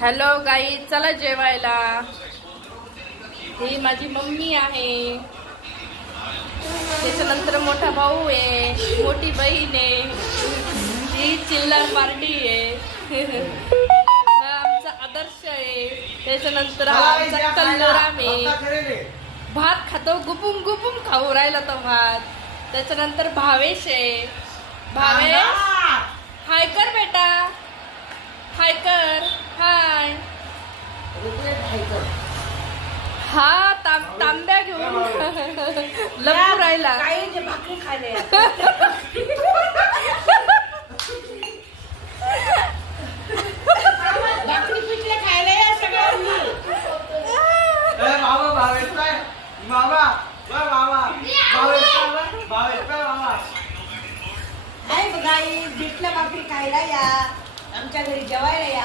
Hello गाई, चला जेवायला. ही माझी मम्मी आहे. त्याच्यानंतर मोठा भाऊ आहे, मोठी बहीण आहे, ही चिल्लर पार्टी आहे. हा आमचा आदर्श आहे. त्याच्यानंतर हा आमचा कल्लोराम आहे. भात खातो, गुबुम गुबुम खाऊ राहिला तो भात. त्याच्यानंतर भावेश आहे. भावेश हाय कर बेटा, हाय कर, हाय. हा तांब्या घेऊन लपू राहिला. भाकरी खायला भाकरी पिठले खायला या सगळ्यांनी. मामा भावेश काय मामा मामा भावेश काय मामा नाही बघा, भेटलं भाकरी खायला या, आमच्या घरी जेवायला या.